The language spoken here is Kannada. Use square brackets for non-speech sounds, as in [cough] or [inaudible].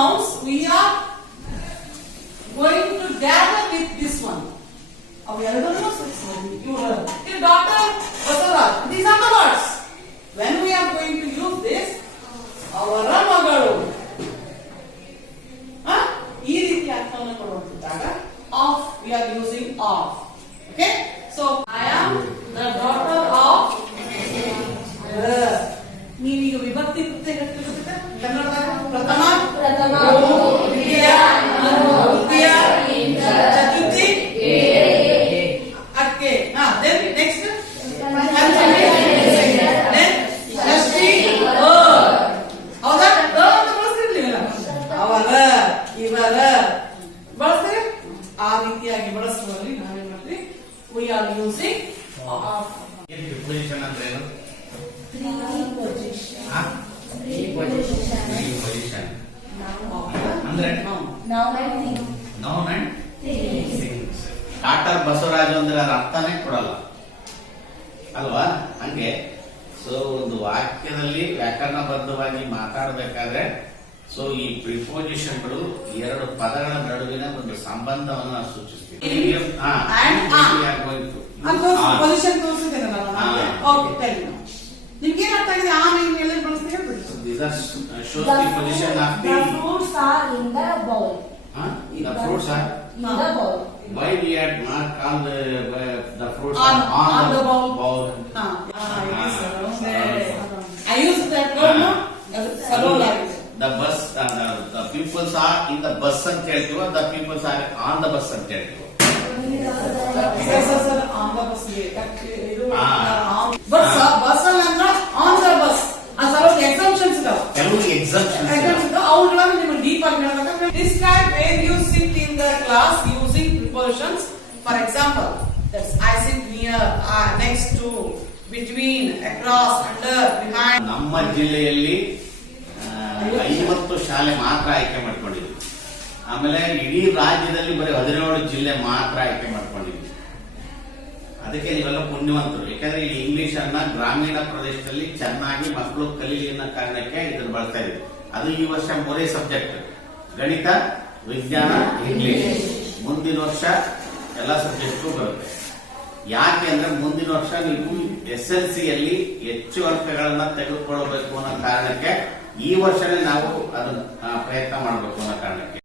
nouns we are going to gather with this one. ಅವೆರಡನ್ನೂ ಸೇರಿಸ್ಬೋದು ಇವರು ಈ doctor Basavaraj these are the words when we are going to use this ಅವರ ಮಗಳು ಹ? ಈ ರೀತಿ ಅರ್ಥವನ್ನು ಕೊಡುವಂತಿದ್ದಾಗ of we are using of okay so I am the daughter of [laughs] ನೀವೀಗ ವಿಭಕ್ತಿ ಪ್ರತ್ಯಯ ಗೊತ್ತಿರುತ್ತೆ ಕನ್ನಡದಾಗ ಪ್ರಥಮ we are using off. If you please, noun? And. Doctor Basavaraju ಅಂದ್ರೆ ಅದ್ರ ಅರ್ಥನೇ ಕೊಡಲ್ಲ. ಅಲ್ವಾ? ಹಂಗೆ. ಸೊ ಒಂದು ವಾಕ್ಯದಲ್ಲಿ ವ್ಯಾಕರಣಬದ್ಧವಾಗಿ ಮಾತಾಡಬೇಕಾದ್ರೆ ಸೊ ಈ ಪ್ರಿಪೋಸಿಷನ್ಗಳು ಎರಡು ಪದಗಳ ನಡುವಿನ ಒಂದು ಸಂಬಂಧವನ್ನು ಸೂಚಿಸ್ತೀವಿ. ಟೆಲ್ ನಿಮ್ಗೆ ಏನ್ ಅರ್ಥ ಆಗಿದೆ? ಆ ನೀವು ಎಲ್ಲೆಲ್ಲಿ ಹೇಳ್ಬಿಡಿ. So these are shows the, position of the, the fruits are in the bowl. Huh? The, the fruits are in the ah. bowl. Why we had not called the, uh, the fruits on, are on, on the, the bowl? bowl. Huh. Ah, ah, it is around there. Ah. Ah. I use that word, no? Salon like the bus, uh, the, the pupils are in the bus and the pupils are on the bus and ಅವುಗಳನ್ನು ನಿಮಗೆ ಡೀಪ್ ಆಗಿ this describe where you sit in the class using prepositions for example that's I sit near next to between across under behind ನಮ್ಮ ಜಿಲ್ಲೆಯಲ್ಲಿ ಐವತ್ತು ಶಾಲೆ ಮಾತ್ರ ಆಯ್ಕೆ ಮಾಡ್ಕೊಂಡಿದ್ವಿ. ಆಮೇಲೆ ಇಡೀ ರಾಜ್ಯದಲ್ಲಿ ಬರೀ ಹದಿನೇಳು ಜಿಲ್ಲೆ ಮಾತ್ರ ಆಯ್ಕೆ ಮಾಡ್ಕೊಂಡಿದ್ವಿ. ಅದಕ್ಕೆ ನೀವೆಲ್ಲ ಪುಣ್ಯವಂತರು. ಯಾಕಂದ್ರೆ ಇಲ್ಲಿ ಇಂಗ್ಲಿಷ್ ಅನ್ನ ಗ್ರಾಮೀಣ ಪ್ರದೇಶದಲ್ಲಿ ಚೆನ್ನಾಗಿ ಮಕ್ಕಳು ಕಲೀಲಿ ಅನ್ನೋ ಕಾರಣಕ್ಕೆ ಇದನ್ನ ಬಳಸ್ತಾ ಇದೆ ಅದು ಈ ವರ್ಷ ಮೂರೇ ಸಬ್ಜೆಕ್ಟ್ ಗಣಿತ, ವಿಜ್ಞಾನ ಇಂಗ್ಲಿಷ್ ಮುಂದಿನ ವರ್ಷ ಎಲ್ಲ ಸಬ್ಜೆಕ್ಟ್ ಬರುತ್ತೆ. ಯಾಕೆ ಅಂದ್ರೆ ಮುಂದಿನ ವರ್ಷ ನೀವು ಎಸ್ ಎಲ್ ಸಿಯಲ್ಲಿ ಹೆಚ್ಚು ಅಂಕಗಳನ್ನ ತೆಗೆದುಕೊಳ್ಳಬೇಕು ಅನ್ನೋ ಕಾರಣಕ್ಕೆ ಈ ವರ್ಷನೇ ನಾವು ಅದನ್ನ ಪ್ರಯತ್ನ ಮಾಡಬೇಕು ಅನ್ನೋ ಕಾರಣಕ್ಕೆ.